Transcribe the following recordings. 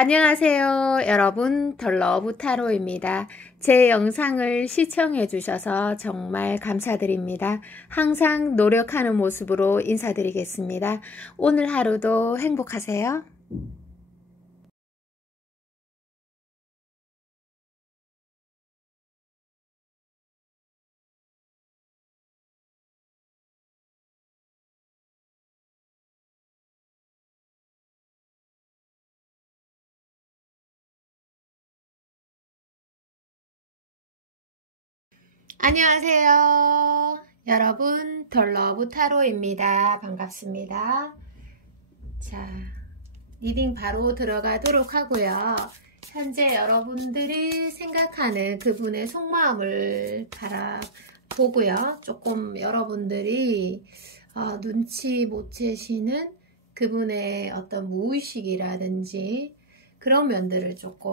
안녕하세요 여러분, 덜러브 타로입니다. 제 영상을 시청해 주셔서 정말 감사드립니다. 항상 노력하는 모습으로 인사드리겠습니다. 오늘 하루도 행복하세요. 안녕하세요 여러분, 덜러브 타로입니다. 반갑습니다. 자, 리딩 바로 들어가도록 하고요. 현재 여러분들이 생각하는 그분의 속마음을 바라보고요. 조금 여러분들이 눈치 못 채시는 그분의 어떤 무의식이라든지 그런 면들을 조금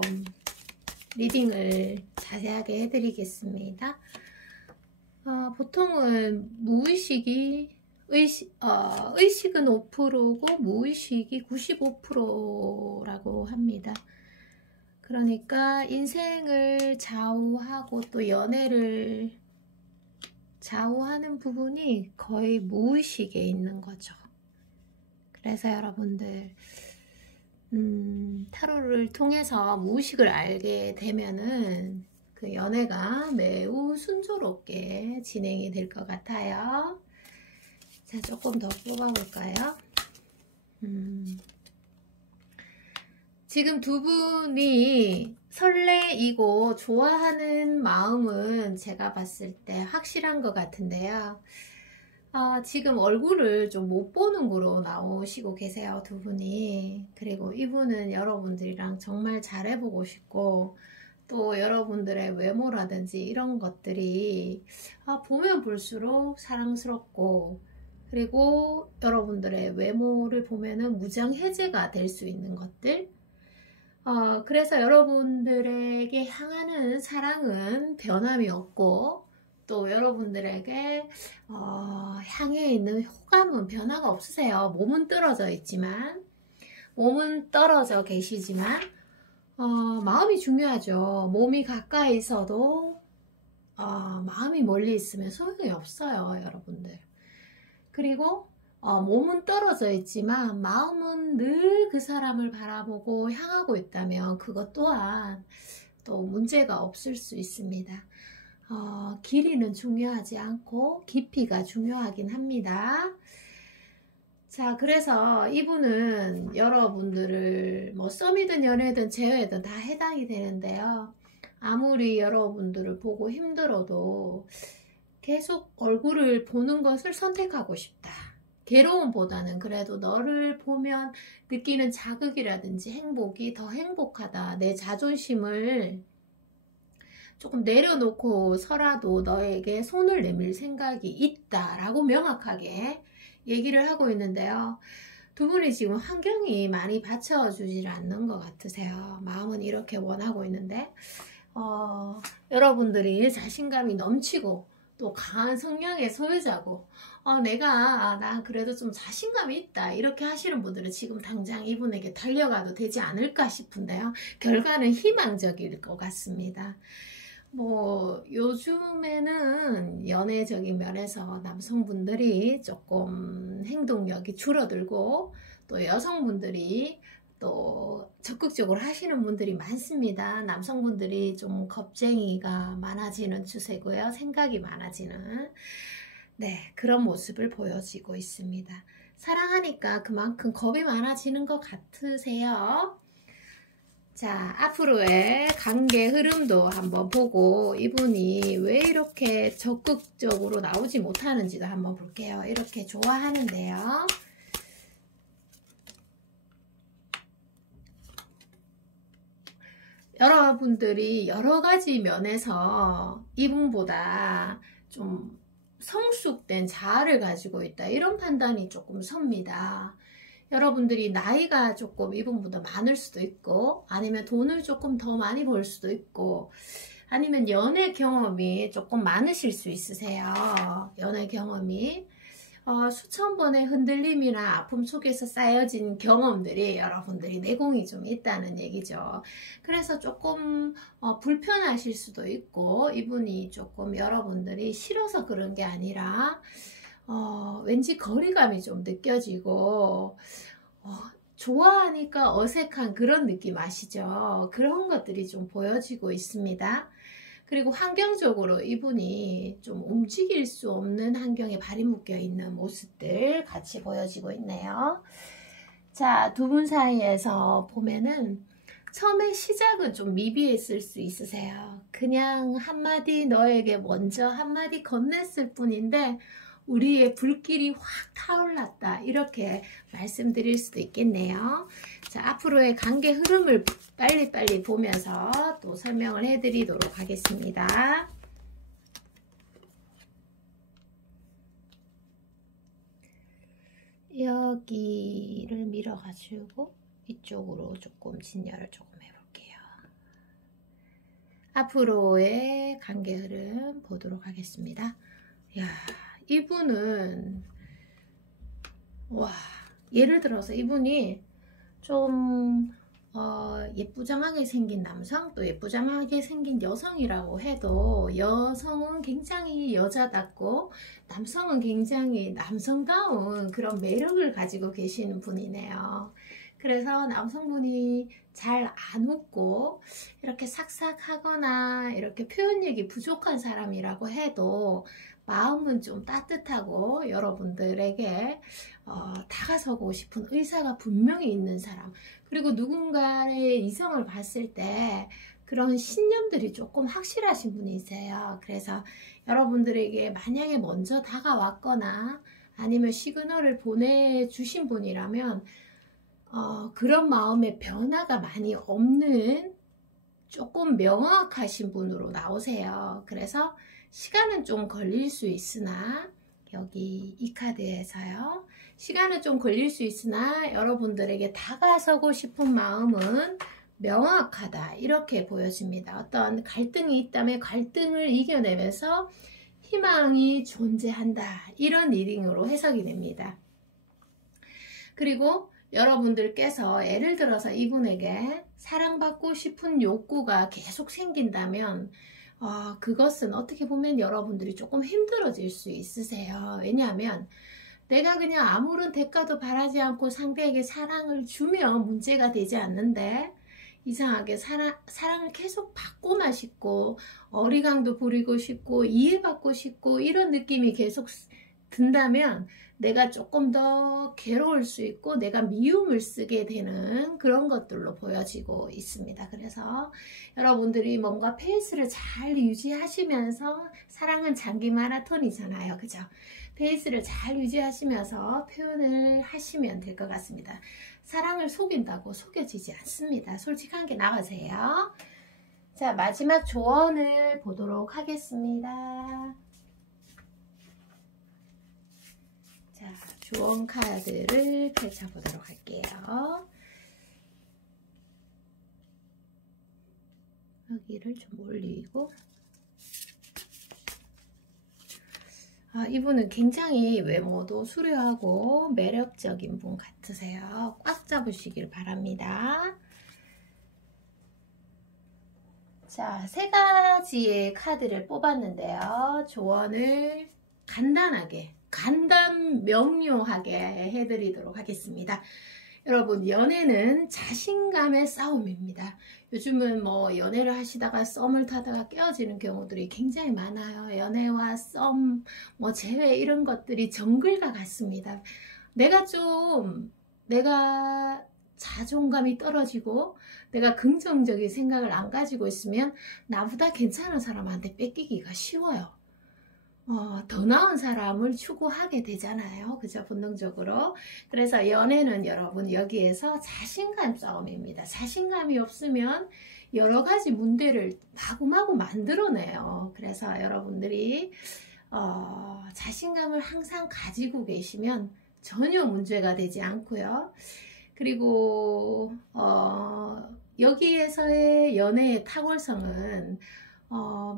리딩을 자세하게 해드리겠습니다. 보통은 무의식이 의식은 5%고 무의식이 95%라고 합니다. 그러니까 인생을 좌우하고 또 연애를 좌우하는 부분이 거의 무의식에 있는 거죠. 그래서 여러분들 타로를 통해서 무의식을 알게 되면은 그 연애가 매우 순조롭게 진행이 될 것 같아요. 자, 조금 더 뽑아볼까요? 지금 두 분이 설레이고 좋아하는 마음은 제가 봤을 때 확실한 것 같은데요. 지금 얼굴을 좀 못 보는 거로 나오시고 계세요, 두 분이. 그리고 이분은 여러분들이랑 정말 잘해보고 싶고, 또 여러분들의 외모라든지 이런 것들이 보면 볼수록 사랑스럽고, 그리고 여러분들의 외모를 보면은 무장해제가 될 수 있는 것들, 그래서 여러분들에게 향하는 사랑은 변함이 없고, 또 여러분들에게 향해 있는 호감은 변화가 없으세요. 몸은 떨어져 계시지만 마음이 중요하죠. 몸이 가까이 있어도 마음이 멀리 있으면 소용이 없어요, 여러분들. 그리고 몸은 떨어져 있지만 마음은 늘 그 사람을 바라보고 향하고 있다면 그것 또한 또 문제가 없을 수 있습니다. 길이는 중요하지 않고 깊이가 중요하긴 합니다. 자, 그래서 이분은 여러분들을 뭐 썸이든 연애든 재회든 다 해당이 되는데요. 아무리 여러분들을 보고 힘들어도 계속 얼굴을 보는 것을 선택하고 싶다. 괴로움보다는 그래도 너를 보면 느끼는 자극이라든지 행복이 더 행복하다. 내 자존심을 조금 내려놓고서라도 너에게 손을 내밀 생각이 있다라고 명확하게 얘기를 하고 있는데요. 두 분이 지금 환경이 많이 받쳐주질 않는 것 같으세요. 마음은 이렇게 원하고 있는데 여러분들이 자신감이 넘치고 또 강한 성향의 소유자고 나 그래도 좀 자신감이 있다 이렇게 하시는 분들은 지금 당장 이분에게 달려가도 되지 않을까 싶은데요. 결과는 희망적일 것 같습니다. 뭐 요즘에는 연애적인 면에서 남성분들이 조금 행동력이 줄어들고 또 여성분들이 또 적극적으로 하시는 분들이 많습니다. 남성분들이 좀 겁쟁이가 많아지는 추세고요. 생각이 많아지는 그런 모습을 보여지고 있습니다. 사랑하니까 그만큼 겁이 많아지는 것 같으세요? 자, 앞으로의 관계 흐름도 한번 보고 이분이 왜 이렇게 적극적으로 나오지 못하는지도 한번 볼게요. 이렇게 좋아하는데요. 여러분들이 여러 가지 면에서 이분보다 좀 성숙된 자아를 가지고 있다. 이런 판단이 조금 섭니다. 여러분들이 나이가 조금 이분보다 많을 수도 있고 아니면 돈을 조금 더 많이 벌 수도 있고 아니면 연애 경험이 조금 많으실 수 있으세요. 연애 경험이 수천 번의 흔들림이나 아픔 속에서 쌓여진 경험들이 여러분들이 내공이 좀 있다는 얘기죠. 그래서 조금 불편하실 수도 있고, 이분이 조금 여러분들이 싫어서 그런 게 아니라 왠지 거리감이 좀 느껴지고 좋아하니까 어색한 그런 느낌 아시죠? 그런 것들이 좀 보여지고 있습니다. 그리고 환경적으로 이분이 좀 움직일 수 없는 환경에 발이 묶여 있는 모습들 같이 보여지고 있네요. 자, 두 분 사이에서 보면은 처음에 시작은 좀 미비했을 수 있으세요. 그냥 한마디 너에게 먼저 한마디 건넸을 뿐인데 우리의 불길이 확 타올랐다, 이렇게 말씀드릴 수도 있겠네요. 자, 앞으로의 관계 흐름을 빨리빨리 보면서 또 설명을 해드리도록 하겠습니다. 여기를 밀어가지고 이쪽으로 조금 진열을 조금 해볼게요. 앞으로의 관계 흐름 보도록 하겠습니다. 야, 이분은 예를 들어서 이분이 좀 예쁘장하게 생긴 남성, 또 예쁘장하게 생긴 여성이라고 해도 여성은 굉장히 여자답고 남성은 굉장히 남성다운 그런 매력을 가지고 계시는 분이네요. 그래서 남성분이 잘 안 웃고 이렇게 삭삭하거나 이렇게 표현력이 부족한 사람이라고 해도 마음은 좀 따뜻하고 여러분들에게 다가서고 싶은 의사가 분명히 있는 사람, 그리고 누군가의 이성을 봤을 때 그런 신념들이 조금 확실하신 분이세요. 그래서 여러분들에게 만약에 먼저 다가왔거나 아니면 시그널을 보내주신 분이라면 그런 마음의 변화가 많이 없는 조금 명확하신 분으로 나오세요. 그래서 시간은 좀 걸릴 수 있으나, 여기 이 카드에서요, 시간은 좀 걸릴 수 있으나 여러분들에게 다가서고 싶은 마음은 명확하다, 이렇게 보여집니다. 어떤 갈등이 있다면 갈등을 이겨내면서 희망이 존재한다, 이런 리딩으로 해석이 됩니다. 그리고 여러분들께서 예를 들어서 이분에게 사랑받고 싶은 욕구가 계속 생긴다면 그것은 어떻게 보면 여러분들이 조금 힘들어질 수 있으세요. 왜냐하면 내가 그냥 아무런 대가도 바라지 않고 상대에게 사랑을 주면 문제가 되지 않는데, 이상하게 사랑을 계속 받고나 싶고 어리광도 부리고 싶고 이해받고 싶고 이런 느낌이 계속 든다면 내가 조금 더 괴로울 수 있고 내가 미움을 쓰게 되는 그런 것들로 보여지고 있습니다. 그래서 여러분들이 뭔가 페이스를 잘 유지하시면서, 사랑은 장기 마라톤이잖아요, 그죠? 페이스를 잘 유지하시면서 표현을 하시면 될 것 같습니다. 사랑을 속인다고 속여지지 않습니다. 솔직한 게 나으세요. 자, 마지막 조언을 보도록 하겠습니다. 자, 조언 카드를 펼쳐보도록 할게요. 여기를 좀 올리고, 이분은 굉장히 외모도 수려하고 매력적인 분 같으세요. 꽉 잡으시길 바랍니다. 자, 세 가지의 카드를 뽑았는데요. 조언을 간단하게, 명료하게 해드리도록 하겠습니다. 여러분, 연애는 자신감의 싸움입니다. 요즘은 뭐 연애를 하시다가 썸을 타다가 깨어지는 경우들이 굉장히 많아요. 연애와 썸, 뭐 재회, 이런 것들이 정글과 같습니다. 내가 자존감이 떨어지고 내가 긍정적인 생각을 안 가지고 있으면 나보다 괜찮은 사람한테 뺏기기가 쉬워요. 더 나은 사람을 추구하게 되잖아요. 그죠? 본능적으로. 그래서 연애는 여러분 여기에서 자신감 싸움입니다. 자신감이 없으면 여러 가지 문제를 마구마구 만들어내요. 그래서 여러분들이 자신감을 항상 가지고 계시면 전혀 문제가 되지 않고요. 그리고 여기에서의 연애의 탁월성은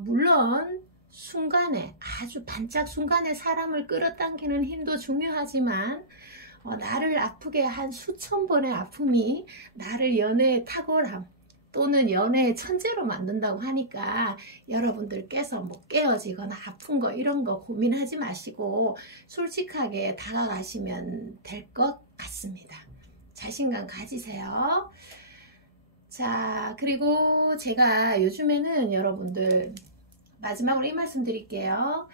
물론 순간에, 아주 반짝 순간에 사람을 끌어당기는 힘도 중요하지만 나를 아프게 한 수천 번의 아픔이 나를 연애의 탁월함 또는 연애의 천재로 만든다고 하니까 여러분들께서 뭐 깨어지거나 아픈 거 이런 거 고민하지 마시고 솔직하게 다가가시면 될 것 같습니다. 자신감 가지세요. 자, 그리고 제가 요즘에는 여러분들 마지막으로 이 말씀 드릴게요.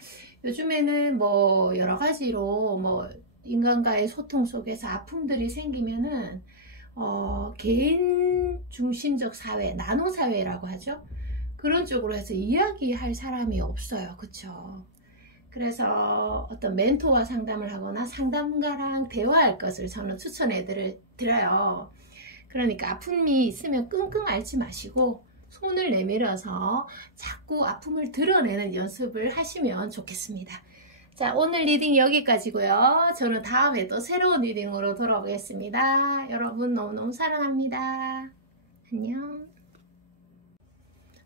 요즘에는 뭐 여러 가지로 뭐 인간과의 소통 속에서 아픔들이 생기면은 개인 중심적 사회, 나노 사회라고 하죠. 그런 쪽으로 해서 이야기할 사람이 없어요. 그쵸? 그래서 어떤 멘토와 상담을 하거나 상담가랑 대화할 것을 저는 추천해 드려요. 그러니까 아픔이 있으면 끙끙 앓지 마시고 손을 내밀어서 자꾸 아픔을 드러내는 연습을 하시면 좋겠습니다. 자, 오늘 리딩 여기까지고요. 저는 다음에 또 새로운 리딩으로 돌아오겠습니다. 여러분 너무너무 사랑합니다. 안녕.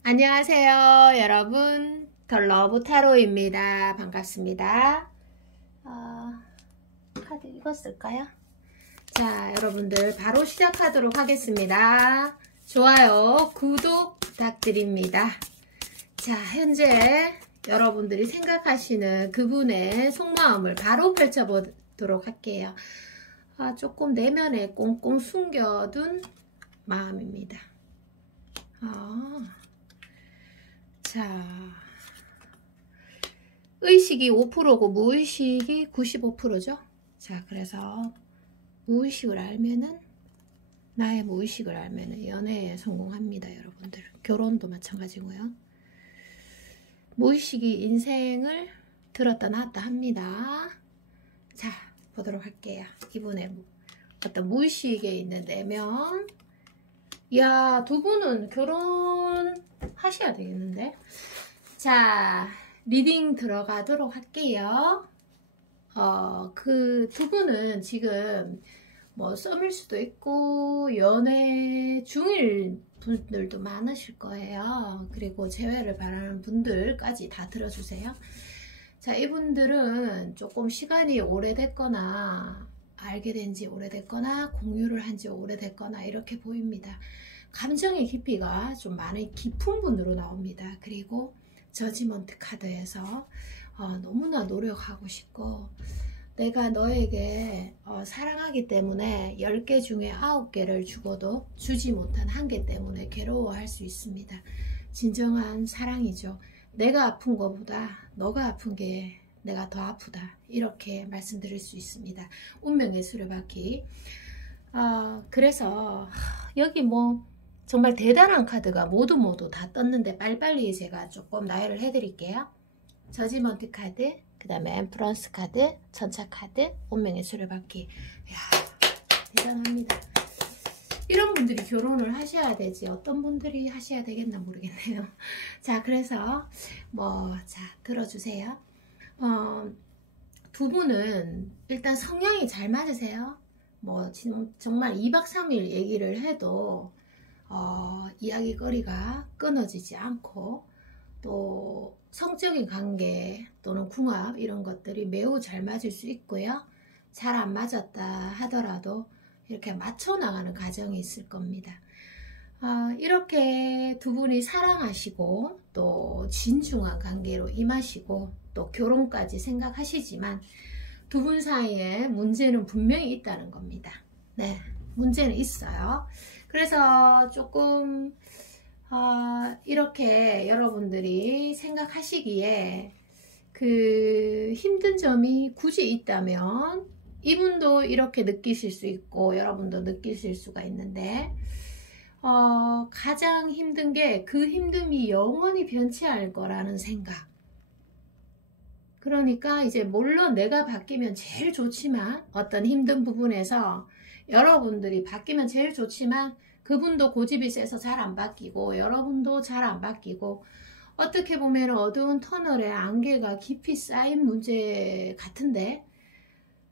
안녕하세요, 여러분. 더 러브 타로입니다. 반갑습니다. 카드 이거 쓸까요? 자, 여러분들 바로 시작하도록 하겠습니다. 좋아요, 구독 부탁드립니다. 자, 현재 여러분들이 생각하시는 그분의 속마음을 바로 펼쳐보도록 할게요. 조금 내면에 꽁꽁 숨겨둔 마음입니다. 자, 의식이 5%고 무의식이 95%죠. 자, 그래서 무의식을 알면은 나의 무의식을 알면은 연애에 성공합니다, 여러분들. 결혼도 마찬가지고요. 무의식이 인생을 들었다 놨다 합니다. 자, 보도록 할게요. 이분의 어떤 무의식에 있는 내면. 이야, 두 분은 결혼하셔야 되겠는데. 자, 리딩 들어가도록 할게요. 그 두 분은 지금 뭐 썸일 수도 있고 연애 중일 분들도 많으실 거예요. 그리고 재회를 바라는 분들까지 다 들어주세요. 자, 이분들은 조금 시간이 오래됐거나 알게 된 지 오래됐거나 공유를 한 지 오래됐거나 이렇게 보입니다. 감정의 깊이가 좀 많이 깊은 분으로 나옵니다. 그리고 저지먼트 카드에서 너무나 노력하고 싶고 내가 너에게 사랑하기 때문에 10개 중에 9개를 주고도 주지 못한 1개 때문에 괴로워할 수 있습니다. 진정한 사랑이죠. 내가 아픈 것보다 너가 아픈 게 내가 더 아프다. 이렇게 말씀드릴 수 있습니다. 운명의 수레바퀴. 그래서 여기 뭐 정말 대단한 카드가 모두 다 떴는데 빨리빨리 제가 조금 나열을 해드릴게요. 저지먼트 카드, 그 다음에 엠프런스 카드, 전차 카드, 운명의 수레바퀴. 이야, 대단합니다. 이런 분들이 결혼을 하셔야 되지 어떤 분들이 하셔야 되겠나 모르겠네요. 자, 그래서 자, 들어주세요. 두 분은 일단 성향이 잘 맞으세요. 지금 정말 2박 3일 얘기를 해도 이야기거리가 끊어지지 않고 또 성적인 관계 또는 궁합 이런 것들이 매우 잘 맞을 수 있고요. 잘 안 맞았다 하더라도 이렇게 맞춰 나가는 과정이 있을 겁니다. 이렇게 두 분이 사랑하시고 또 진중한 관계로 임하시고 또 결혼까지 생각하시지만 두 분 사이에 문제는 분명히 있다는 겁니다. 네, 문제는 있어요. 그래서 조금 이렇게 여러분들이 생각하시기에 그 힘든 점이 굳이 있다면 이분도 이렇게 느끼실 수 있고 여러분도 느끼실 수가 있는데 가장 힘든 게 그 힘듦이 영원히 변치 않을 거라는 생각. 그러니까 이제 물론 내가 바뀌면 제일 좋지만 어떤 힘든 부분에서 여러분들이 바뀌면 제일 좋지만 그분도 고집이 세서 잘 안 바뀌고 여러분도 잘 안 바뀌고 어떻게 보면 어두운 터널에 안개가 깊이 쌓인 문제 같은데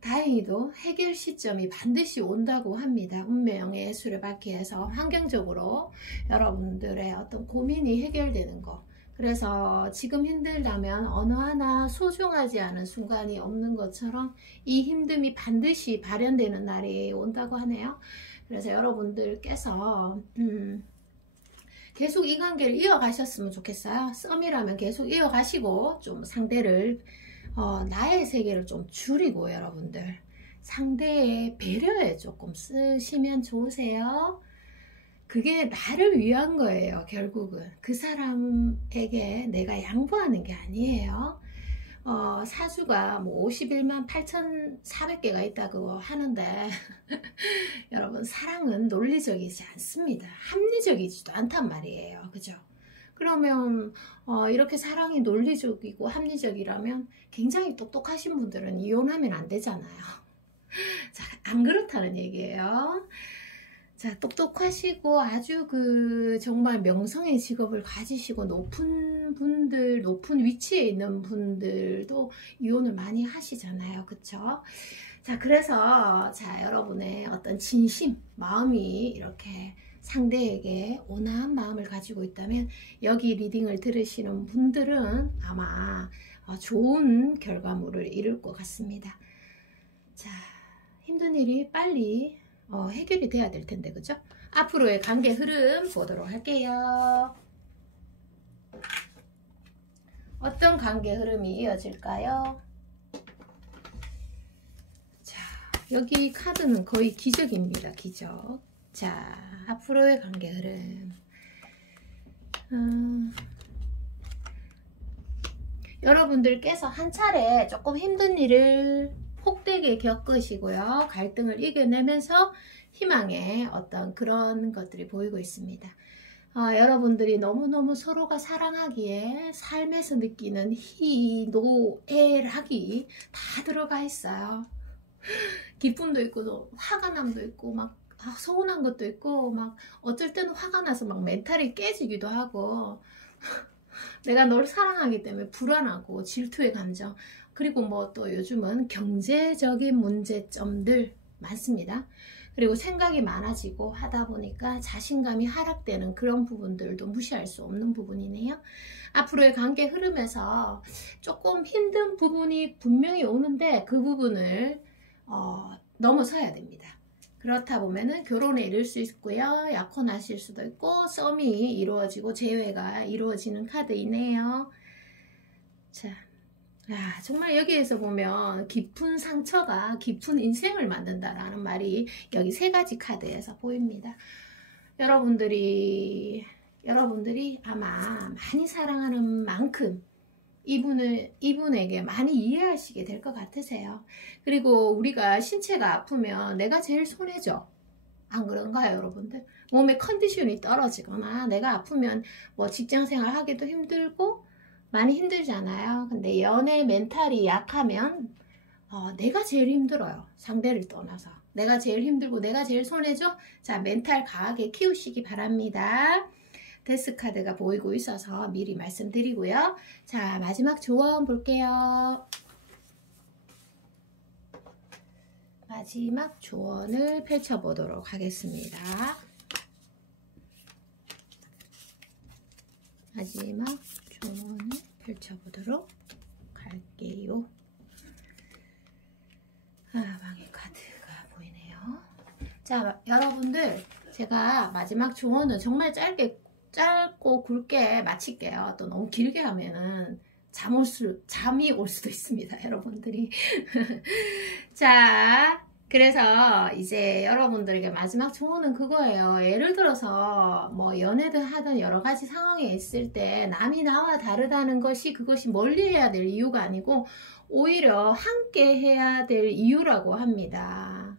다행히도 해결 시점이 반드시 온다고 합니다. 운명의 수레바퀴에서 환경적으로 여러분들의 어떤 고민이 해결되는 거 그래서 지금 힘들다면 어느 하나 소중하지 않은 순간이 없는 것처럼 이 힘듦이 반드시 발현되는 날이 온다고 하네요. 그래서 여러분들께서 계속 이 관계를 이어가셨으면 좋겠어요. 썸이라면 계속 이어가시고 좀 상대를 나의 세계를 좀 줄이고 여러분들 상대의 배려에 조금 쓰시면 좋으세요. 그게 나를 위한 거예요. 결국은 그 사람에게 내가 양보하는 게 아니에요. 사주가 뭐 51만 8,400개가 있다고 하는데 여러분 사랑은 논리적이지 않습니다. 합리적이지도 않단 말이에요. 그죠? 그러면 이렇게 사랑이 논리적이고 합리적이라면 굉장히 똑똑하신 분들은 이혼하면 안 되잖아요. 자, 안 그렇다는 얘기예요. 자, 똑똑하시고 아주 정말 명성의 직업을 가지시고 높은 분들, 높은 위치에 있는 분들도 이혼을 많이 하시잖아요. 그쵸? 자, 그래서 여러분의 어떤 진심, 마음이 이렇게 상대에게 온화한 마음을 가지고 있다면 여기 리딩을 들으시는 분들은 아마 좋은 결과물을 이룰 것 같습니다. 자, 힘든 일이 빨리 해결이 돼야 될 텐데, 그죠? 앞으로의 관계 흐름 보도록 할게요. 어떤 관계 흐름이 이어질까요? 자, 여기 카드는 거의 기적입니다. 기적. 자, 앞으로의 관계 흐름. 여러분들께서 한 차례 조금 힘든 일을 혹되게 겪으시고요. 갈등을 이겨내면서 희망의 어떤 그런 것들이 보이고 있습니다. 여러분들이 너무너무 서로가 사랑하기에 삶에서 느끼는 희, 노, 애, 락이 다 들어가 있어요. 기쁨도 있고 화가 남도 있고 막 서운한 것도 있고 막 어쩔 때는 화가 나서 막 멘탈이 깨지기도 하고 내가 널 사랑하기 때문에 불안하고 질투의 감정, 그리고 뭐 또 요즘은 경제적인 문제점들 많습니다. 그리고 생각이 많아지고 하다 보니까 자신감이 하락되는 그런 부분들도 무시할 수 없는 부분이네요. 앞으로의 관계 흐름에서 조금 힘든 부분이 분명히 오는데 그 부분을 넘어서야 됩니다. 그렇다 보면은 결혼에 이를 수 있고요. 약혼하실 수도 있고 썸이 이루어지고 재회가 이루어지는 카드이네요. 자, 정말 여기에서 보면 깊은 상처가 깊은 인생을 만든다라는 말이 여기 세 가지 카드에서 보입니다. 여러분들이 아마 많이 사랑하는 만큼 이분에게 많이 이해하시게 될 것 같으세요. 그리고 우리가 신체가 아프면 내가 제일 손해죠. 안 그런가요, 여러분들? 몸의 컨디션이 떨어지거나 내가 아프면 뭐 직장생활 하기도 힘들고 많이 힘들잖아요. 근데 연애 멘탈이 약하면 내가 제일 힘들어요. 상대를 떠나서. 내가 제일 힘들고 내가 제일 손해죠. 자, 멘탈 강하게 키우시기 바랍니다. 데스 카드가 보이고 있어서 미리 말씀드리고요. 자, 마지막 조언 볼게요. 마지막 조언을 펼쳐보도록 하겠습니다. 마지막 조언을 펼쳐보도록 할게요. 방해 카드가 보이네요. 자, 여러분들 제가 마지막 조언은 정말 짧고 굵게 마칠게요. 또 너무 길게 하면은 잠이 올 수도 있습니다, 여러분들이. 자, 그래서 이제 여러분들에게 마지막 조언은 그거예요. 예를 들어서 뭐 연애든 하든 여러 가지 상황에 있을 때 남이 나와 다르다는 것이 그것이 멀리 해야 될 이유가 아니고 오히려 함께 해야 될 이유라고 합니다.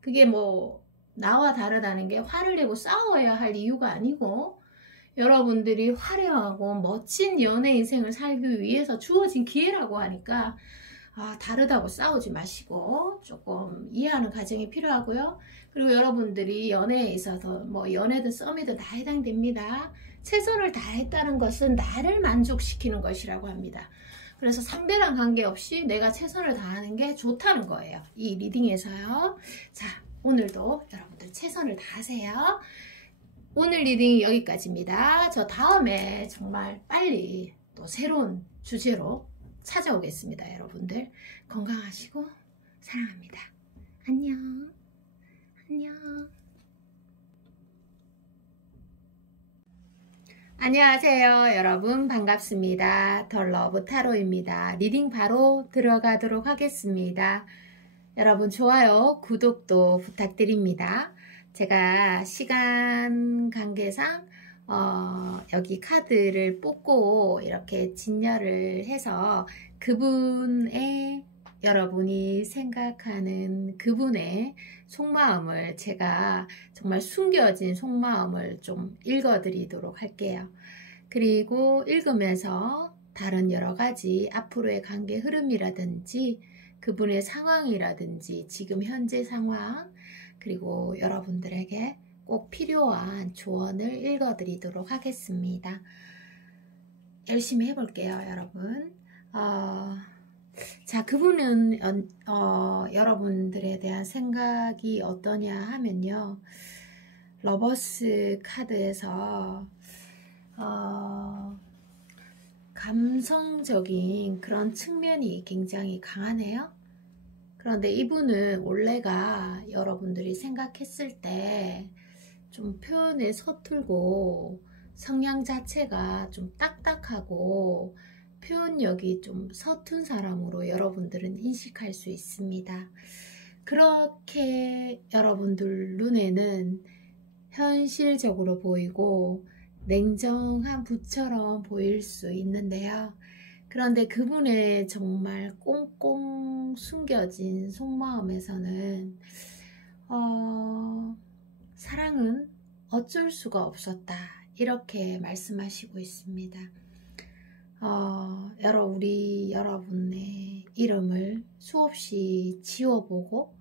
그게 뭐 나와 다르다는 게 화를 내고 싸워야 할 이유가 아니고 여러분들이 화려하고 멋진 연애 인생을 살기 위해서 주어진 기회라고 하니까 다르다고 싸우지 마시고 조금 이해하는 과정이 필요하고요. 그리고 여러분들이 연애에 있어서 뭐 연애든 썸이든 다 해당됩니다. 최선을 다했다는 것은 나를 만족시키는 것이라고 합니다. 그래서 상대랑 관계없이 내가 최선을 다하는 게 좋다는 거예요. 이 리딩에서요. 자, 오늘도 여러분들 최선을 다하세요. 오늘 리딩이 여기까지입니다. 저 다음에 정말 빨리 또 새로운 주제로 찾아오겠습니다. 여러분들 건강하시고 사랑합니다. 안녕. 안녕. 안녕하세요. 여러분 반갑습니다. 더 러브 타로입니다. 리딩 바로 들어가도록 하겠습니다. 여러분 좋아요, 구독도 부탁드립니다. 제가 시간 관계상 여기 카드를 뽑고 이렇게 진열을 해서 그분의 여러분이 생각하는 그분의 속마음을 제가 정말 숨겨진 속마음을 좀 읽어드리도록 할게요. 그리고 읽으면서 다른 여러가지 앞으로의 관계 흐름이라든지 그분의 상황이라든지 지금 현재 상황 그리고 여러분들에게 꼭 필요한 조언을 읽어드리도록 하겠습니다. 열심히 해볼게요, 여러분. 자, 그분은 여러분들에 대한 생각이 어떠냐 하면요. 러버스 카드에서 감성적인 그런 측면이 굉장히 강하네요. 그런데 이분은 원래가 여러분들이 생각했을 때 좀 표현에 서툴고 성향 자체가 좀 딱딱하고 표현력이 좀 서툰 사람으로 여러분들은 인식할 수 있습니다. 그렇게 여러분들 눈에는 현실적으로 보이고 냉정한 분처럼 보일 수 있는데요. 그런데 그분의 정말 꽁꽁 숨겨진 속마음에서는 사랑은 어쩔 수가 없었다 이렇게 말씀하시고 있습니다. 우리 여러분의 이름을 수없이 지워보고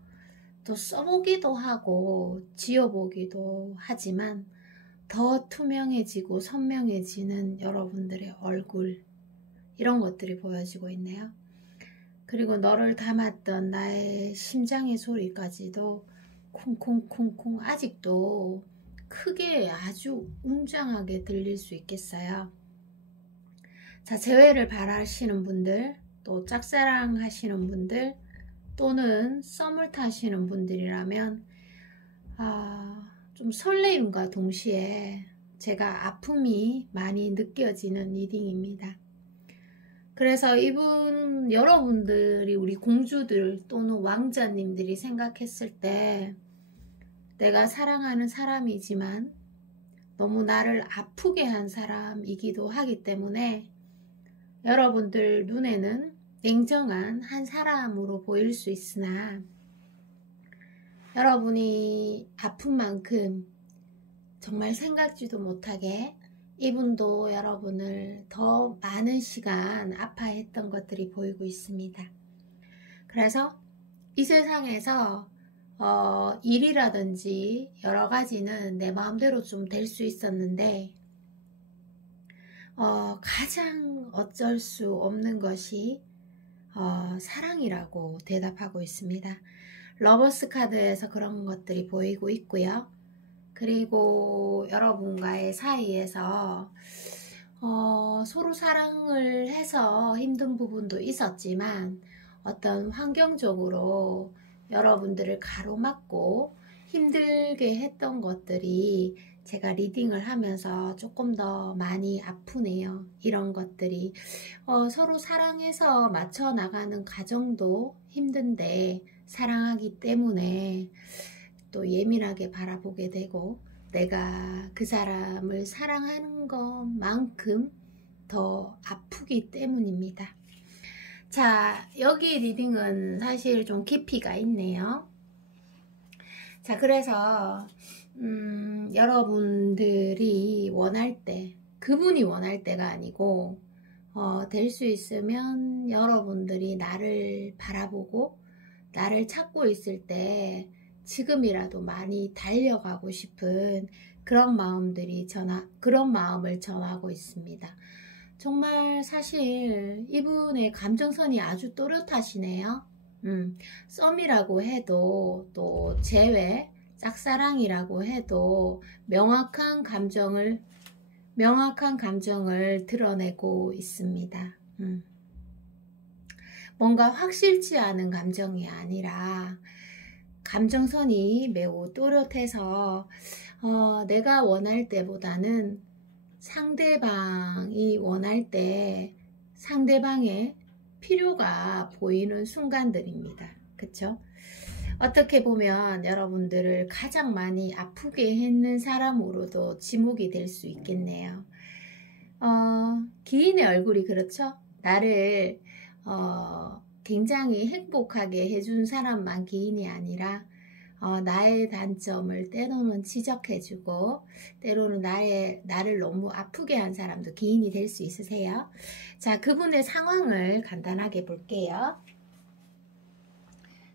또 써보기도 하고 지워보기도 하지만 더 투명해지고 선명해지는 여러분들의 얼굴 이런 것들이 보여지고 있네요. 그리고 너를 담았던 나의 심장의 소리까지도 쿵쿵쿵쿵 아직도 크게 아주 웅장하게 들릴 수 있겠어요. 자, 재회를 바라시는 분들, 또 짝사랑 하시는 분들, 또는 썸을 타시는 분들이라면 좀 설레임과 동시에 제가 아픔이 많이 느껴지는 리딩입니다. 그래서 이분 여러분들이 우리 공주들 또는 왕자님들이 생각했을 때 내가 사랑하는 사람이지만 너무 나를 아프게 한 사람이기도 하기 때문에 여러분들 눈에는 냉정한 한 사람으로 보일 수 있으나 여러분이 아픈 만큼 정말 생각지도 못하게 이분도 여러분을 더 많은 시간 아파했던 것들이 보이고 있습니다. 그래서 이 세상에서 일이라든지 여러 가지는 내 마음대로 좀 될 수 있었는데 가장 어쩔 수 없는 것이 사랑이라고 대답하고 있습니다. 러버스 카드에서 그런 것들이 보이고 있고요. 그리고 여러분과의 사이에서 서로 사랑을 해서 힘든 부분도 있었지만 어떤 환경적으로 여러분들을 가로막고 힘들게 했던 것들이 제가 리딩을 하면서 조금 더 많이 아프네요. 이런 것들이 서로 사랑해서 맞춰 나가는 과정도 힘든데 사랑하기 때문에 또 예민하게 바라보게 되고 내가 그 사람을 사랑하는 것만큼 더 아프기 때문입니다. 자, 여기 리딩은 사실 좀 깊이가 있네요. 자, 그래서 여러분들이 원할 때 그분이 원할 때가 아니고 될 수 있으면 여러분들이 나를 바라보고 나를 찾고 있을 때 지금이라도 많이 달려가고 싶은 그런 그런 마음을 전하고 있습니다. 정말 사실 이분의 감정선이 아주 또렷하시네요. 썸이라고 해도 또 짝사랑이라고 해도 명확한 감정을 드러내고 있습니다. 뭔가 확실치 않은 감정이 아니라 감정선이 매우 또렷해서 내가 원할 때보다는 상대방이 원할 때 상대방의 필요가 보이는 순간들입니다. 그쵸? 어떻게 보면 여러분들을 가장 많이 아프게 했는 사람으로도 지목이 될 수 있겠네요. 기인의 얼굴이 그렇죠? 나를 굉장히 행복하게 해준 사람만 기인이 아니라 나의 단점을 때로는 지적해주고 때로는 나를 너무 아프게 한 사람도 기인이 될 수 있으세요. 자, 그분의 상황을 간단하게 볼게요.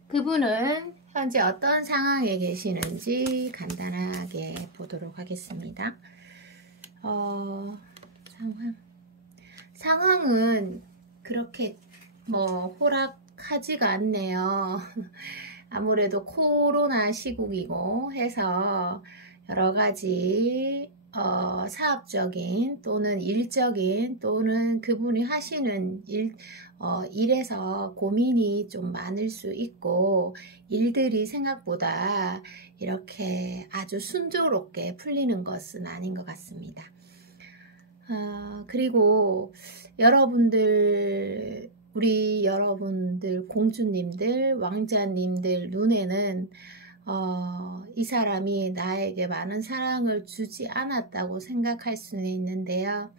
그분은 현재 어떤 상황에 계시는지 간단하게 보도록 하겠습니다. 상황은 그렇게 호락하지가 않네요. 아무래도 코로나 시국이고 해서 여러가지 사업적인 또는 일적인 또는 그분이 하시는 일에서 고민이 좀 많을 수 있고 일들이 생각보다 이렇게 아주 순조롭게 풀리는 것은 아닌 것 같습니다. 그리고 우리 여러분들 공주님들 왕자님들 눈에는 이 사람이 나에게 많은 사랑을 주지 않았다고 생각할 수는 있는데요.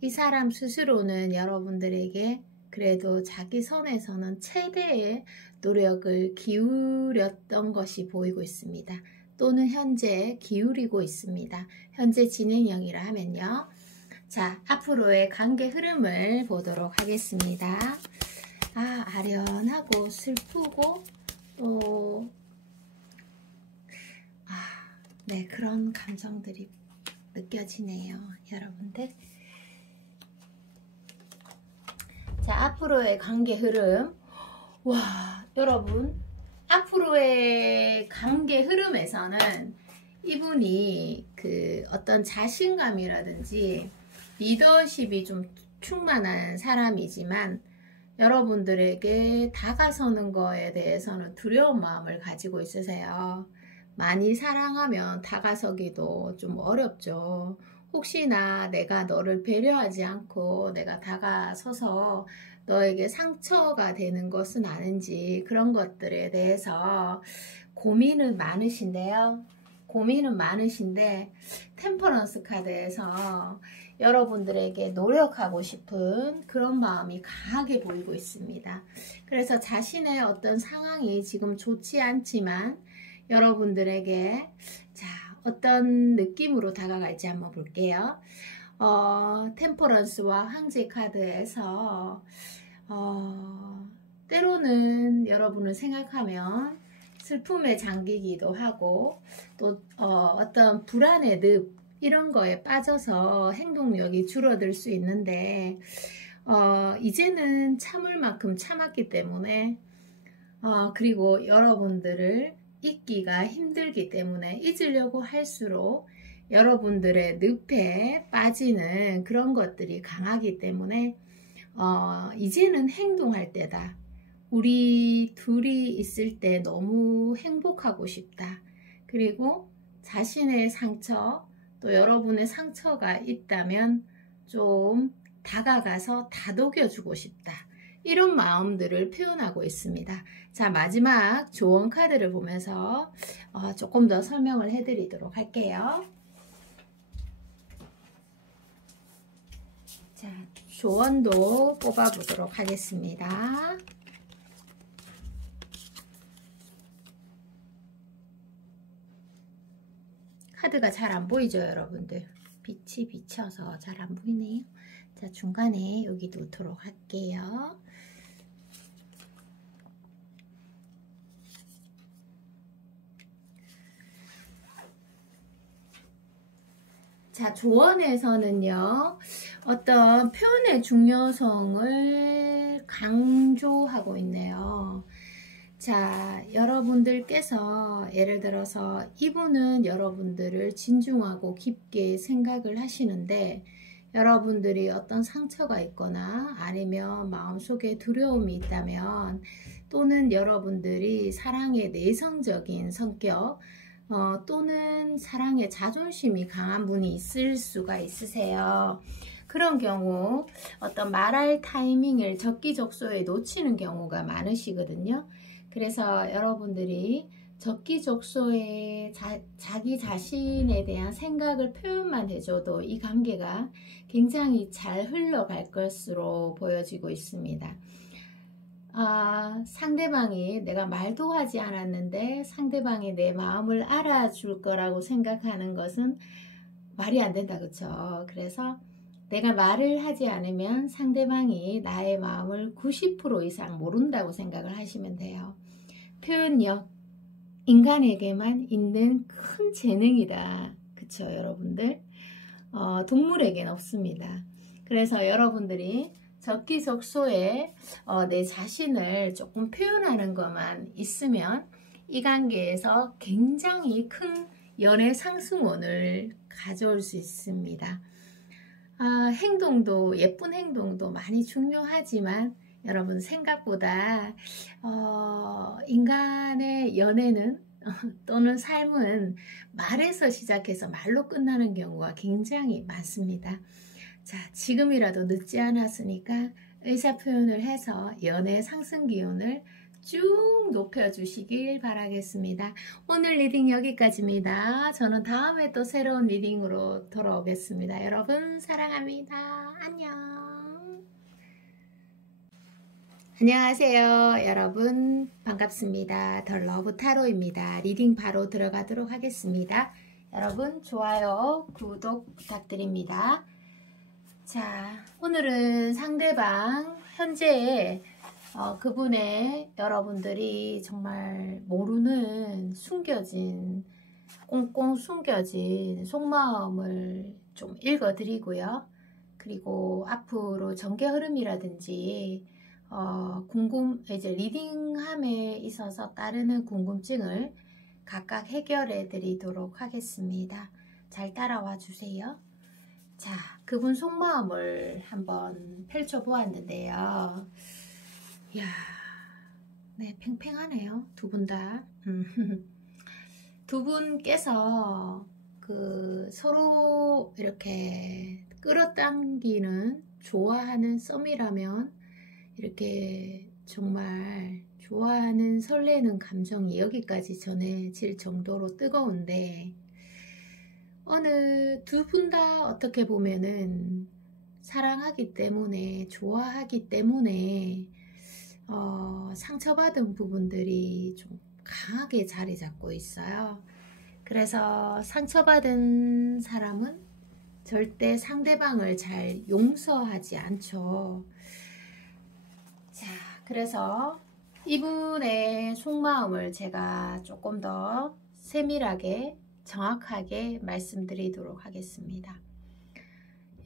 이 사람 스스로는 여러분들에게 그래도 자기 선에서는 최대의 노력을 기울였던 것이 보이고 있습니다. 또는 현재 기울이고 있습니다. 현재 진행형이라 하면요. 자, 앞으로의 관계 흐름을 보도록 하겠습니다. 아련하고 슬프고 또 네, 그런 감정들이 느껴지네요, 여러분들. 자, 앞으로의 관계 흐름. 와, 여러분, 앞으로의 관계 흐름에서는 이분이 어떤 자신감이라든지 리더십이 좀 충만한 사람이지만 여러분들에게 다가서는 거에 대해서는 두려운 마음을 가지고 있으세요. 많이 사랑하면 다가서기도 좀 어렵죠. 혹시나 내가 너를 배려하지 않고 내가 다가서서 너에게 상처가 되는 것은 아닌지 그런 것들에 대해서 고민은 많으신데요. 템퍼런스 카드에서 여러분들에게 노력하고 싶은 그런 마음이 강하게 보이고 있습니다. 그래서 자신의 어떤 상황이 지금 좋지 않지만 여러분들에게 자, 어떤 느낌으로 다가갈지 한번 볼게요. 템퍼런스와 황제 카드에서 때로는 여러분을 생각하면 슬픔에 잠기기도 하고 또 어떤 불안의 늪 이런 거에 빠져서 행동력이 줄어들 수 있는데 이제는 참을 만큼 참았기 때문에 그리고 여러분들을 잊기가 힘들기 때문에 잊으려고 할수록 여러분들의 늪에 빠지는 그런 것들이 강하기 때문에 이제는 행동할 때다. 우리 둘이 있을 때 너무 행복하고 싶다. 그리고 자신의 상처 또 여러분의 상처가 있다면 좀 다가가서 다독여주고 싶다. 이런 마음들을 표현하고 있습니다. 자, 마지막 조언 카드를 보면서 조금 더 설명을 해드리도록 할게요. 자, 조언도 뽑아보도록 하겠습니다. 카드가 잘 안 보이죠, 여러분들? 빛이 비쳐서 잘 안 보이네요. 자, 중간에 여기 놓도록 할게요. 자, 조언에서는요, 어떤 표현의 중요성을 강조하고 있네요. 자, 여러분들께서 예를 들어서 이분은 여러분들을 진중하고 깊게 생각을 하시는데, 여러분들이 어떤 상처가 있거나 아니면 마음속에 두려움이 있다면, 또는 여러분들이 사랑의 내성적인 성격, 또는 사랑의 자존심이 강한 분이 있을 수가 있으세요. 그런 경우 어떤 말할 타이밍을 적기적소에 놓치는 경우가 많으시거든요. 그래서 여러분들이 적기적소에 자기 자신에 대한 생각을 표현만 해줘도 이 관계가 굉장히 잘 흘러갈 것으로 보여지고 있습니다. 상대방이 내가 말도 하지 않았는데 상대방이 내 마음을 알아줄 거라고 생각하는 것은 말이 안 된다, 그쵸? 그래서 내가 말을 하지 않으면 상대방이 나의 마음을 90% 이상 모른다고 생각을 하시면 돼요. 표현력, 인간에게만 있는 큰 재능이다. 그쵸, 여러분들? 동물에겐 없습니다. 그래서 여러분들이 적기적소에 내 자신을 조금 표현하는 것만 있으면 이 관계에서 굉장히 큰 연애 상승원을 가져올 수 있습니다. 행동도, 예쁜 행동도 많이 중요하지만 여러분 생각보다 인간의 연애는 또는 삶은 말에서 시작해서 말로 끝나는 경우가 굉장히 많습니다. 자, 지금이라도 늦지 않았으니까 의사표현을 해서 연애 상승 기운을 쭉 높여주시길 바라겠습니다. 오늘 리딩 여기까지입니다. 저는 다음에 또 새로운 리딩으로 돌아오겠습니다. 여러분 사랑합니다. 안녕. 안녕하세요. 여러분 반갑습니다. 더 러브 타로입니다. 리딩 바로 들어가도록 하겠습니다. 여러분 좋아요, 구독 부탁드립니다. 자, 오늘은 상대방 현재 그분의 여러분들이 정말 모르는 숨겨진, 꽁꽁 숨겨진 속마음을 좀 읽어드리고요. 그리고 앞으로 전개 흐름이라든지 이제 리딩함에 있어서 따르는 궁금증을 각각 해결해 드리도록 하겠습니다. 잘 따라와 주세요. 자, 그분 속마음을 한번 펼쳐 보았는데요. 이야, 네, 팽팽하네요. 두 분 다. 두 분께서 서로 이렇게 끌어당기는 좋아하는 썸이라면 이렇게 정말 좋아하는 설레는 감정이 여기까지 전해질 정도로 뜨거운데, 어느 두 분 다 어떻게 보면은 사랑하기 때문에, 좋아하기 때문에 상처받은 부분들이 좀 강하게 자리 잡고 있어요. 그래서 상처받은 사람은 절대 상대방을 잘 용서하지 않죠. 자, 그래서 이분의 속마음을 제가 조금 더 세밀하게 정확하게 말씀드리도록 하겠습니다.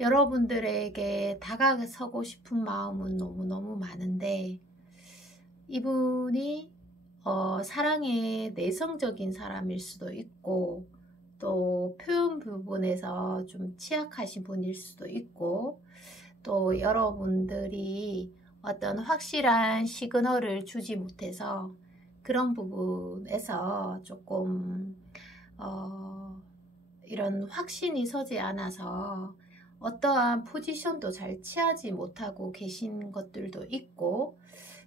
여러분들에게 다가서고 싶은 마음은 너무너무 많은데, 이분이 사랑의 내성적인 사람일 수도 있고, 또 표현 부분에서 좀 취약하신 분일 수도 있고, 또 여러분들이 어떤 확실한 시그널을 주지 못해서 그런 부분에서 조금 이런 확신이 서지 않아서 어떠한 포지션도 잘 취하지 못하고 계신 것들도 있고,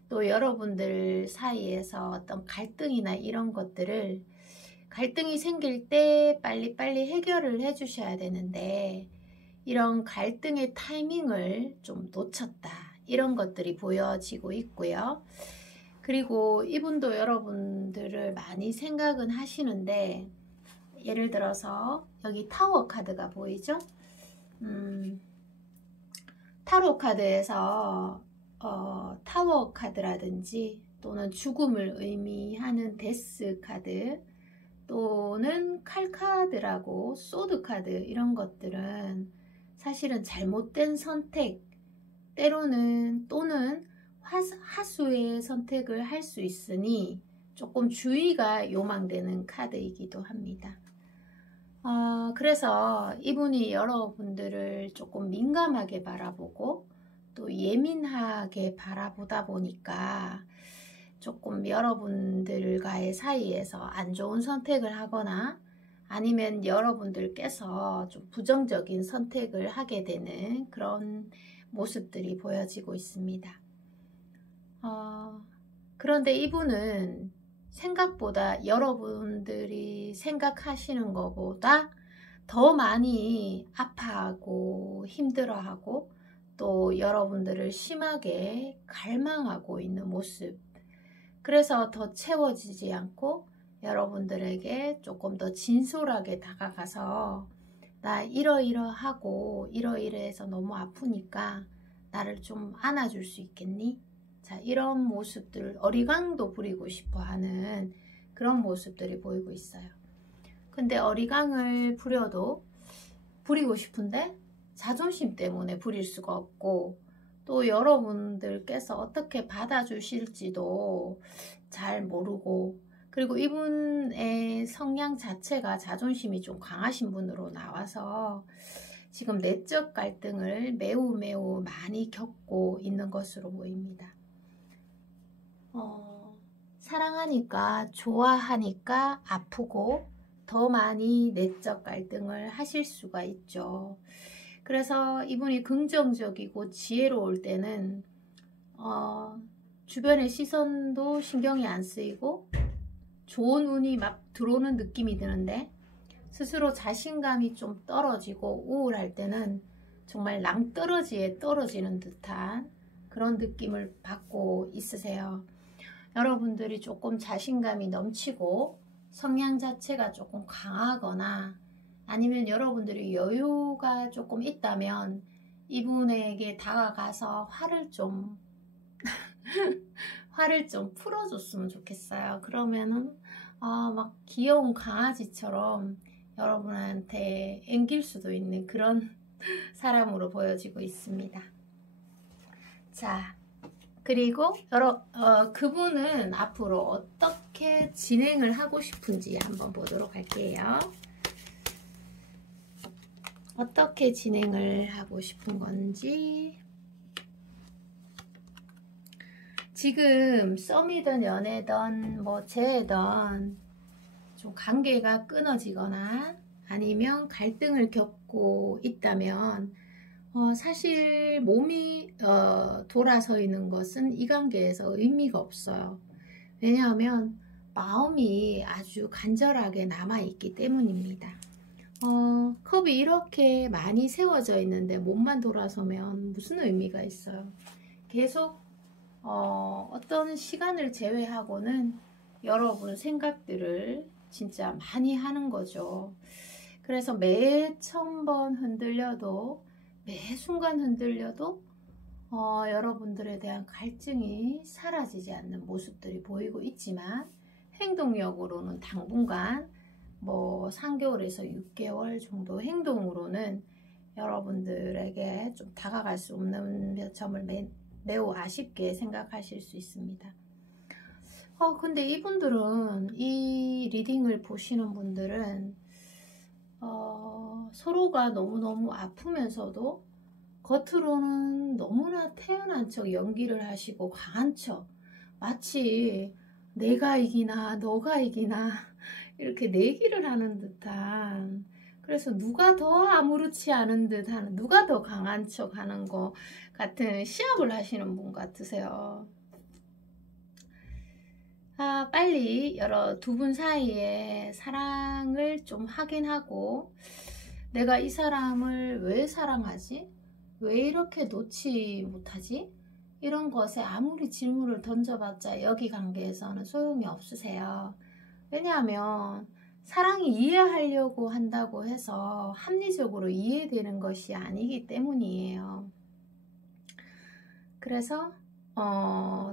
또 여러분들 사이에서 어떤 갈등이나 이런 것들을, 갈등이 생길 때 빨리빨리 해결을 해 주셔야 되는데 이런 갈등의 타이밍을 좀 놓쳤다, 이런 것들이 보여지고 있고요. 그리고 이분도 여러분들을 많이 생각은 하시는데, 예를 들어서 여기 타워 카드가 보이죠? 타로 카드에서 타워 카드라든지 또는 죽음을 의미하는 데스 카드, 또는 칼 카드라고 소드 카드, 이런 것들은 사실은 잘못된 선택, 때로는 또는 하수의 선택을 할 수 있으니 조금 주의가 요망되는 카드이기도 합니다. 그래서 이분이 여러분들을 조금 민감하게 바라보고 또 예민하게 바라보다 보니까 조금 여러분들과의 사이에서 안 좋은 선택을 하거나 아니면 여러분들께서 좀 부정적인 선택을 하게 되는 그런 모습들이 보여지고 있습니다. 그런데 이분은 생각보다 여러분들이 생각하시는 것보다 더 많이 아파하고 힘들어하고 또 여러분들을 심하게 갈망하고 있는 모습. 그래서 더 채워지지 않고 여러분들에게 조금 더 진솔하게 다가가서 나 이러이러하고 이러이러해서 너무 아프니까 나를 좀 안아줄 수 있겠니? 자, 이런 모습들, 어리광도 부리고 싶어 하는 그런 모습들이 보이고 있어요. 근데 어리광을 부리고 싶은데 자존심 때문에 부릴 수가 없고 또 여러분들께서 어떻게 받아주실지도 잘 모르고 그리고 이분의 성향 자체가 자존심이 좀 강하신 분으로 나와서 지금 내적 갈등을 매우 많이 겪고 있는 것으로 보입니다. 사랑하니까 좋아하니까 아프고 더 많이 내적 갈등을 하실 수가 있죠. 그래서 이분이 긍정적이고 지혜로울 때는 주변의 시선도 신경이 안 쓰이고 좋은 운이 막 들어오는 느낌이 드는데 스스로 자신감이 좀 떨어지고 우울할 때는 정말 낭떠러지에 떨어지는 듯한 그런 느낌을 받고 있으세요. 여러분들이 조금 자신감이 넘치고 성향 자체가 조금 강하거나 아니면 여러분들이 여유가 조금 있다면 이분에게 다가가서 화를 좀 풀어줬으면 좋겠어요. 그러면은 막 귀여운 강아지처럼 여러분한테 앵길 수도 있는 그런 사람으로 보여지고 있습니다. 자, 그리고 그분은 앞으로 어떻게 진행을 하고 싶은지 한번 보도록 할게요. 어떻게 진행을 하고 싶은 건지. 지금 썸이든 연애든 뭐 재회든 좀 관계가 끊어지거나 아니면 갈등을 겪고 있다면 사실 몸이 돌아서 있는 것은 이 관계에서 의미가 없어요. 왜냐하면 마음이 아주 간절하게 남아있기 때문입니다. 컵이 이렇게 많이 세워져 있는데 몸만 돌아서면 무슨 의미가 있어요? 계속 어떤 시간을 제외하고는 여러분 생각들을 진짜 많이 하는 거죠. 그래서 매 1000번 흔들려도 매 순간 흔들려도 여러분들에 대한 갈증이 사라지지 않는 모습들이 보이고 있지만 행동력으로는 당분간 뭐 3개월에서 6개월 정도 행동으로는 여러분들에게 좀 다가갈 수 없는 점을 매우 아쉽게 생각하실 수 있습니다. 근데 이분들은 이 리딩을 보시는 분들은 서로가 너무너무 아프면서도 겉으로는 너무나 태연한 척 연기를 하시고 강한 척 마치 내가 이기나 너가 이기나 이렇게 내기를 하는 듯한 그래서 누가 더 아무렇지 않은 듯한 누가 더 강한 척 하는 것 같은 시합을 하시는 분 같으세요. 빨리 두 분 사이에 사랑을 좀 확인하고 내가 이 사람을 왜 사랑하지? 왜 이렇게 놓지 못하지? 이런 것에 아무리 질문을 던져봤자 여기 관계에서는 소용이 없으세요. 왜냐하면 사랑이 이해하려고 한다고 해서 합리적으로 이해되는 것이 아니기 때문이에요. 그래서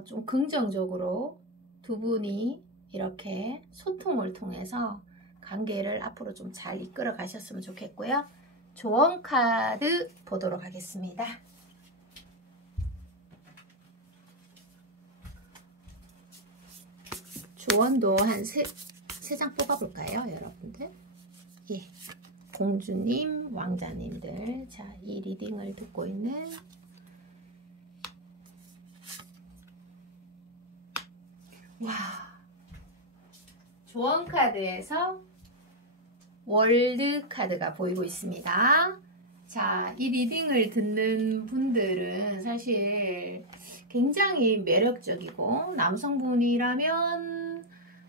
좀 긍정적으로 두 분이 이렇게 소통을 통해서 관계를 앞으로 좀 잘 이끌어 가셨으면 좋겠고요. 조언 카드 보도록 하겠습니다. 조언도 한 세 장 뽑아볼까요, 여러분들? 예. 공주님, 왕자님들. 자, 이 리딩을 듣고 있는 와. 조언 카드에서 월드 카드가 보이고 있습니다. 자, 이 리딩을 듣는 분들은 사실 굉장히 매력적이고 남성분이라면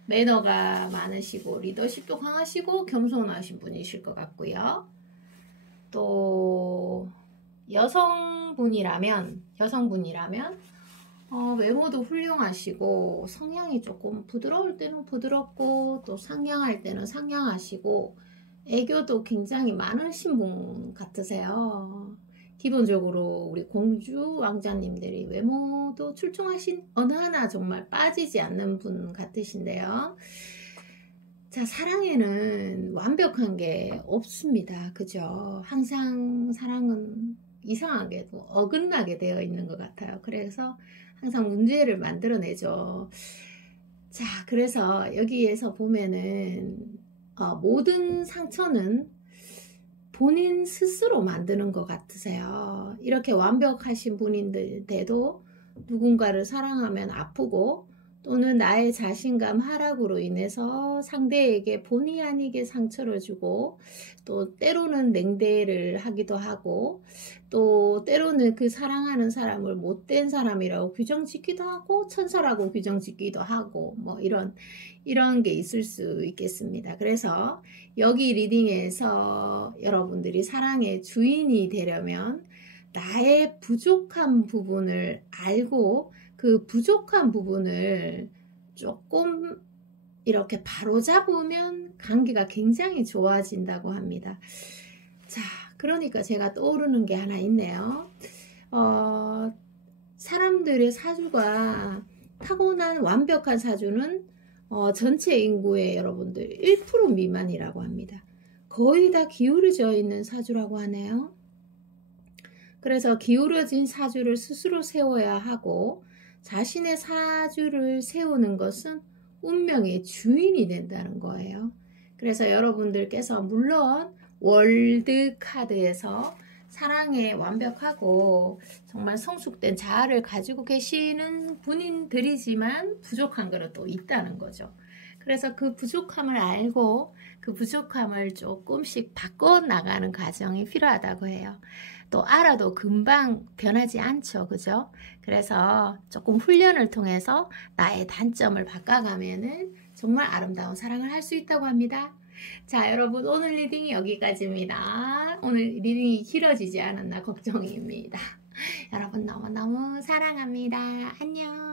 매너가 많으시고 리더십도 강하시고 겸손하신 분이실 것 같고요. 또 여성분이라면 외모도 훌륭하시고 성향이 조금 부드러울 때는 부드럽고 또 상냥할 때는 상냥하시고 애교도 굉장히 많으신 분 같으세요. 기본적으로 우리 공주 왕자님들이 외모도 출중하신 어느 하나 정말 빠지지 않는 분 같으신데요. 자, 사랑에는 완벽한 게 없습니다. 그죠? 항상 사랑은 이상하게도 어긋나게 되어 있는 것 같아요. 그래서 항상 문제를 만들어내죠. 자, 그래서 여기에서 보면은 모든 상처는 본인 스스로 만드는 것 같으세요. 이렇게 완벽하신 분인데도 누군가를 사랑하면 아프고 또는 나의 자신감 하락으로 인해서 상대에게 본의 아니게 상처를 주고 또 때로는 냉대를 하기도 하고 또 때로는 그 사랑하는 사람을 못된 사람이라고 규정짓기도 하고 천사라고 규정짓기도 하고 뭐 이런 게 있을 수 있겠습니다. 그래서 여기 리딩에서 여러분들이 사랑의 주인이 되려면 나의 부족한 부분을 알고 그 부족한 부분을 조금 이렇게 바로잡으면 관계가 굉장히 좋아진다고 합니다. 자, 그러니까 제가 떠오르는 게 하나 있네요. 사람들의 사주가 타고난 완벽한 사주는 전체 인구의 여러분들 1% 미만이라고 합니다. 거의 다 기울어져 있는 사주라고 하네요. 그래서 기울어진 사주를 스스로 세워야 하고 자신의 사주를 세우는 것은 운명의 주인이 된다는 거예요. 그래서 여러분들께서 물론 월드 카드에서 사랑에 완벽하고 정말 성숙된 자아를 가지고 계시는 분들이지만 부족한 것은 또 있다는 거죠. 그래서 그 부족함을 알고 그 부족함을 조금씩 바꿔나가는 과정이 필요하다고 해요. 또 알아도 금방 변하지 않죠. 그죠? 그래서 조금 훈련을 통해서 나의 단점을 바꿔가면은 정말 아름다운 사랑을 할 수 있다고 합니다. 자, 여러분 오늘 리딩이 여기까지입니다. 오늘 리딩이 길어지지 않았나 걱정입니다. 여러분 너무너무 사랑합니다. 안녕.